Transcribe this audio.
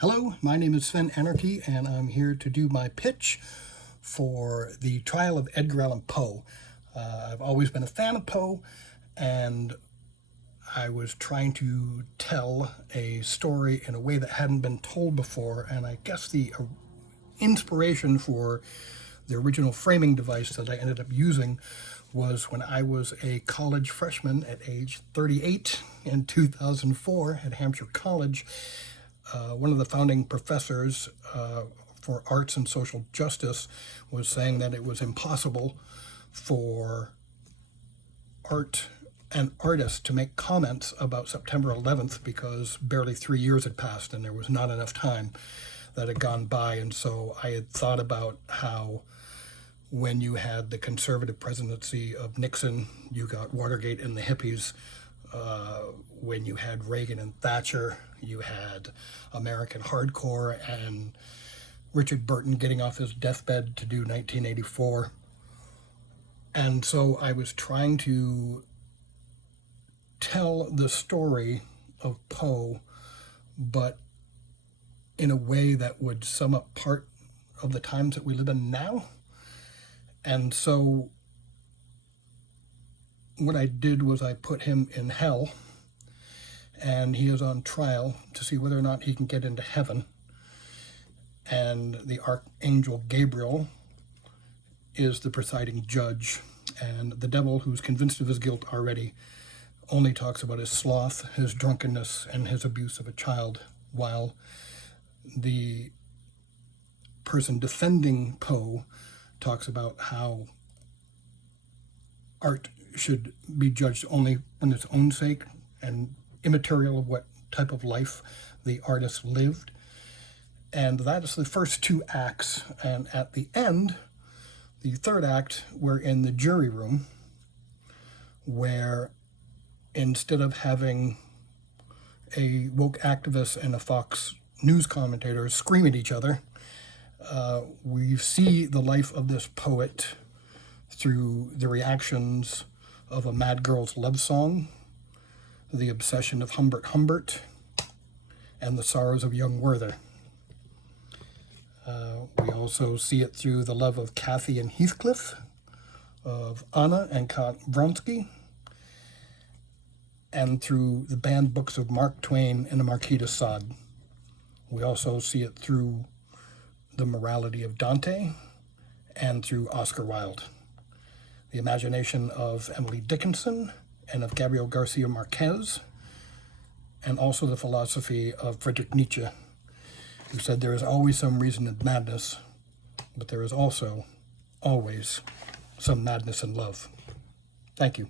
Hello, my name is Sven Anarchy, and I'm here to do my pitch for the trial of Edgar Allan Poe. I've always been a fan of Poe, and I was trying to tell a story in a way that hadn't been told before, and I guess the inspiration for the original framing device that I ended up using was when I was a college freshman at age 38 in 2004 at Hampshire College. One of the founding professors for arts and social justice was saying that it was impossible for art and artists to make comments about September 11th because barely 3 years had passed and there was not enough time that had gone by. And so I had thought about how when you had the conservative presidency of Nixon, you got Watergate and the hippies. When you had Reagan and Thatcher, you had American hardcore and Richard Burton getting off his deathbed to do 1984. And so I was trying to tell the story of Poe, but in a way that would sum up part of the times that we live in now. And so what I did was I put him in hell, and he is on trial to see whether or not he can get into heaven. And the Archangel Gabriel is the presiding judge, and the devil, who's convinced of his guilt already, only talks about his sloth, his drunkenness, and his abuse of a child, while the person defending Poe talks about how art should be judged only on its own sake and immaterial of what type of life the artist lived. And that is the first two acts. And at the end, the third act, we're in the jury room, where instead of having a woke activist and a Fox News commentator scream at each other, we see the life of this poet through the reactions of a mad girl's love song, the obsession of Humbert Humbert, and the sorrows of young Werther. We also see it through the love of Cathy and Heathcliff, of Anna and Count Vronsky, and through the banned books of Mark Twain and the Marquis de Sade. We also see it through the morality of Dante and through Oscar Wilde. The imagination of Emily Dickinson and of Gabriel Garcia Marquez, and also the philosophy of Friedrich Nietzsche, who said there is always some reason in madness, but there is also always some madness in love. Thank you.